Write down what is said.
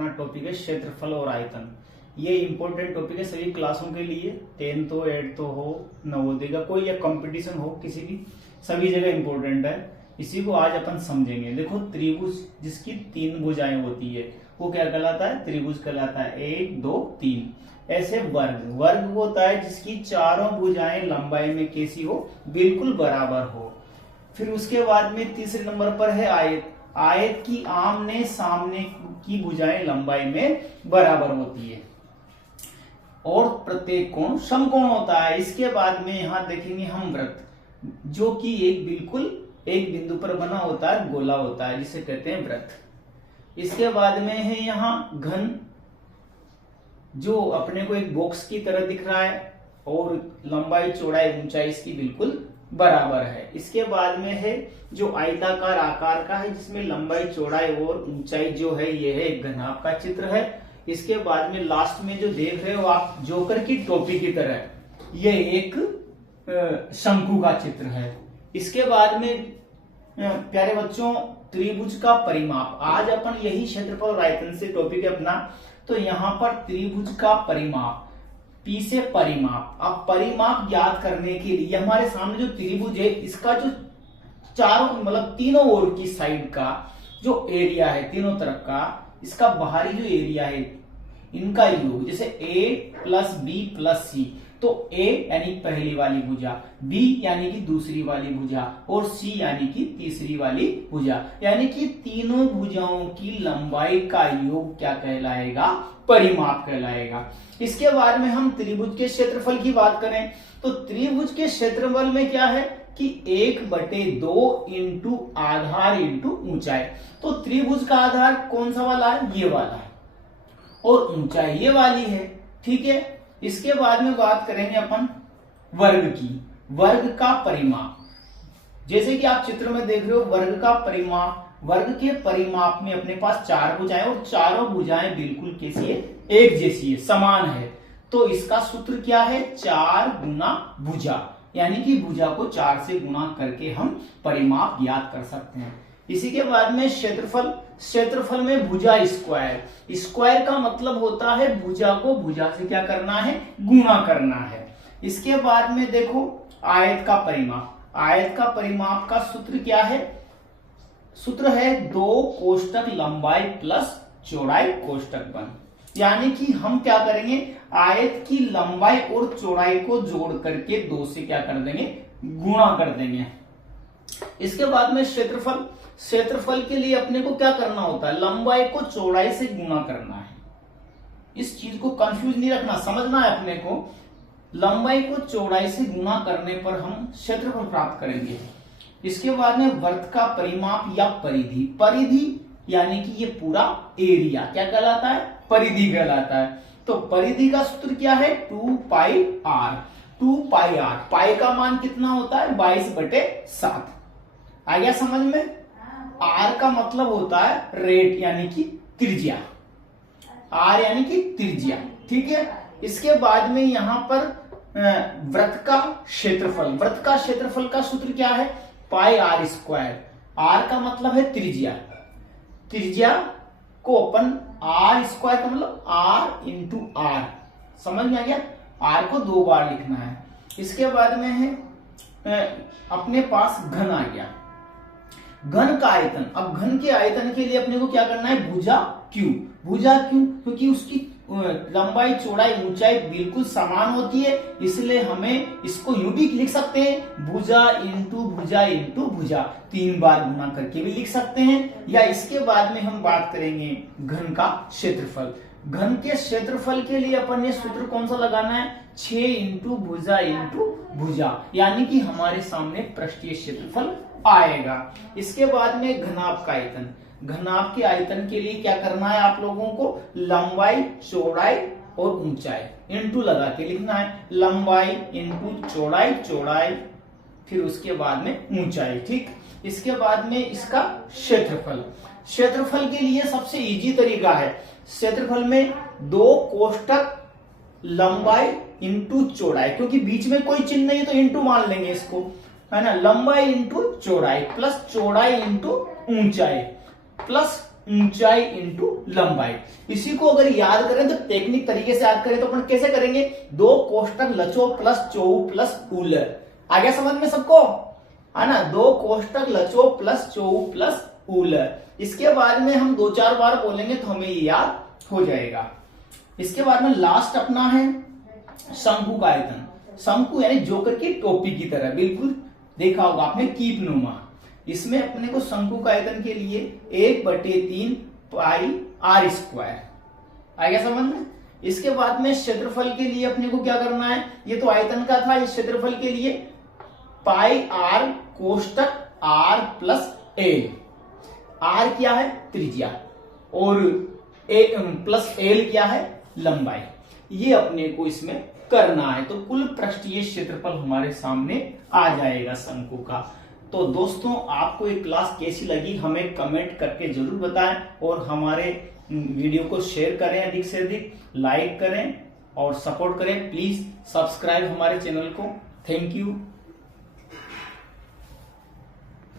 अपना टॉपिक है क्षेत्रफल और आयतन। ये इंपॉर्टेंट टॉपिक है सभी क्लासों के लिए, 10th हो 8th हो नवोदय का कोई या कंपटीशन हो किसी भी, सभी जगह इंपॉर्टेंट है। इसी को आज अपन समझेंगे। देखो त्रिभुज जिसकी 3 भुजाएं होती है वो क्या कहलाता है? त्रिभुज कहलाता है। 1 2 3। ऐसे वर्ग, वर्ग वो होता है जिसकी चारों भुजाएं लंबाई में कैसी हो? बिल्कुल बराबर हो। फिर उसके बाद में तीसरे नंबर पर है आयत। आयत की आमने सामने की भुजाएं लंबाई में बराबर होती है और प्रत्येक कोण समकोण होता है। इसके बाद में यहां देखेंगे हम वृत्त, जो कि एक बिल्कुल एक बिंदु पर बना होता है, गोला होता है, जिसे कहते हैं वृत्त। इसके बाद में है यहाँ घन, जो अपने को एक बॉक्स की तरह दिख रहा है और लंबाई चौड़ाई ऊंचाई इसकी बिल्कुल बराबर है। इसके बाद में है जो आयताकार आकार का है, जिसमें लंबाई चौड़ाई और ऊंचाई जो है ये है एक घनाभ का चित्र है। इसके बाद में लास्ट में जो देख रहे हो आप जोकर की टोपी की तरह, ये एक शंकु का चित्र है। इसके बाद में प्यारे बच्चों त्रिभुज का परिमाप, आज अपन यही क्षेत्रफल और आयतन से टॉपिक है अपना। तो यहाँ पर त्रिभुज का परिमाप, पी से परिमाप। अब परिमाप ज्ञात करने के लिए हमारे सामने जो त्रिभुज है इसका जो चारों मतलब तीनों ओर की साइड का जो एरिया है, तीनों तरफ का, इसका बाहरी जो एरिया है इनका योग, जैसे a प्लस बी प्लस सी, तो a यानी पहली वाली भुजा, b यानी कि दूसरी वाली भुजा और c यानी कि तीसरी वाली भुजा, यानी कि तीनों भुजाओं की लंबाई का योग क्या कहलाएगा? परिमाप कहलाएगा। इसके बाद में हम त्रिभुज के क्षेत्रफल की बात करें तो त्रिभुज के क्षेत्रफल में क्या है कि 1/2 इंटू आधार इंटू ऊंचाई। तो त्रिभुज का आधार कौन सा वाला है? ये वाला है, और ऊंचाई ये वाली है, ठीक है। इसके बाद में बात करेंगे अपन वर्ग की। वर्ग का परिमाप, जैसे कि आप चित्र में देख रहे हो, वर्ग का परिमाप, वर्ग के परिमाप में अपने पास 4 भुजाएं और चारों भुजाएं बिल्कुल कैसी है? एक जैसी है, समान है। तो इसका सूत्र क्या है? 4 गुना भुजा, यानी कि भुजा को 4 से गुणा करके हम परिमाप ज्ञात कर सकते हैं। इसी के बाद में क्षेत्रफल, क्षेत्रफल में भुजा स्क्वायर, स्क्वायर का मतलब होता है भुजा को भुजा से क्या करना है? गुणा करना है। इसके बाद में देखो आयत का परिमाप, आयत का परिमाप का सूत्र क्या है? सूत्र है 2 कोष्टक लंबाई प्लस चौड़ाई कोष्टक बंद, यानी कि हम क्या करेंगे? आयत की लंबाई और चौड़ाई को जोड़ करके 2 से क्या कर देंगे? गुणा कर देंगे। इसके बाद में क्षेत्रफल, क्षेत्रफल के लिए अपने को क्या करना होता है? लंबाई को चौड़ाई से गुणा करना है। इस चीज को कंफ्यूज नहीं रखना, समझना है अपने को। लंबाई को चौड़ाई से गुणा करने पर हम क्षेत्रफल प्राप्त करेंगे। इसके बाद में वृत्त का परिमाप या परिधि, परिधि यानी कि ये पूरा एरिया क्या कहलाता है? परिधि कहलाता है। तो परिधि का सूत्र क्या है? 2 पाई r। 2 पाई r, पाई का मान कितना होता है? 22/7। आ गया समझ में? r का मतलब होता है रेट, यानी कि त्रिज्या। r यानी कि त्रिज्या, ठीक है। इसके बाद में यहां पर वृत्त का क्षेत्रफल, वृत्त का क्षेत्रफल का सूत्र क्या है? पाई r स्क्वायर। r का मतलब है त्रिज्या, त्रिज्या को अपन r स्क्वायर का मतलब r इंटू r, समझ में आ गया? r को 2 बार लिखना है। इसके बाद में है अपने पास घन आ गया, घन का आयतन। अब घन के आयतन के लिए अपने को क्या करना है? भुजा Q। भुजा क्यों? क्योंकि उसकी लंबाई चौड़ाई ऊंचाई बिल्कुल समान होती है, इसलिए हमें इसको यूं भी लिख सकते हैं, भुजा इंटू भुजा इंटू भुजा, 3 बार गुना करके भी लिख सकते हैं। या इसके बाद में हम बात करेंगे घन का क्षेत्रफल। घन के क्षेत्रफल के लिए अपन ने सूत्र कौन सा लगाना है? 6 इंटू भुजा, यानी कि हमारे सामने पृष्ठीय क्षेत्रफल आएगा। इसके बाद में घनाभ का आयतन, घनाभ के आयतन के लिए क्या करना है आप लोगों को? लंबाई चौड़ाई और ऊंचाई इंटू लगा के लिखना है, लंबाई इंटू चौड़ाई, चौड़ाई फिर उसके बाद में ऊंचाई, ठीक। इसके बाद में इसका क्षेत्रफल, क्षेत्रफल के लिए सबसे इजी तरीका है, क्षेत्रफल में 2 कोष्टक लंबाई इंटू चौड़ाई, क्योंकि बीच में कोई चिन्ह नहीं है तो इंटू मान लेंगे इसको, है ना। लंबाई इंटू चौड़ाई प्लस चौड़ाई इंटू ऊंचाई प्लस ऊंचाई इंटू लंबाई। इसी को अगर याद करें तो टेक्निक तरीके से याद करें तो अपन कैसे करेंगे, 2 कोष्टक लचो प्लस चौऊ प्लस ऊलर। आ गया समझ में सबको, है ना, 2 कोष्टक लचो प्लस चौऊ प्लस ऊलर। इसके बाद में हम 2-4 बार बोलेंगे तो हमें ये याद हो जाएगा। इसके बाद में लास्ट अपना है शंकु का आयतन। शंकु यानी जोकर की टोपी की तरह, बिल्कुल देखा होगा आपने कीप नुमा। इसमें अपने को शंकु का आयतन के लिए 1/3 पाई आर स्क्वायर आ गया समझ में। इसके बाद में क्षेत्रफल के लिए अपने को क्या करना है, ये तो आयतन का था, इस क्षेत्रफल के लिए पाई आर कोष्टक आर प्लस एल। आर क्या है, त्रिज्या, और ए प्लस एल क्या है, लंबाई। ये अपने को इसमें करना है, तो कुल पृष्ठीय क्षेत्रफल हमारे सामने आ जाएगा शंकु का। तो दोस्तों आपको ये क्लास कैसी लगी हमें कमेंट करके जरूर बताएं, और हमारे वीडियो को शेयर करें, अधिक से अधिक लाइक करें और सपोर्ट करें। प्लीज सब्सक्राइब हमारे चैनल को। Thank you.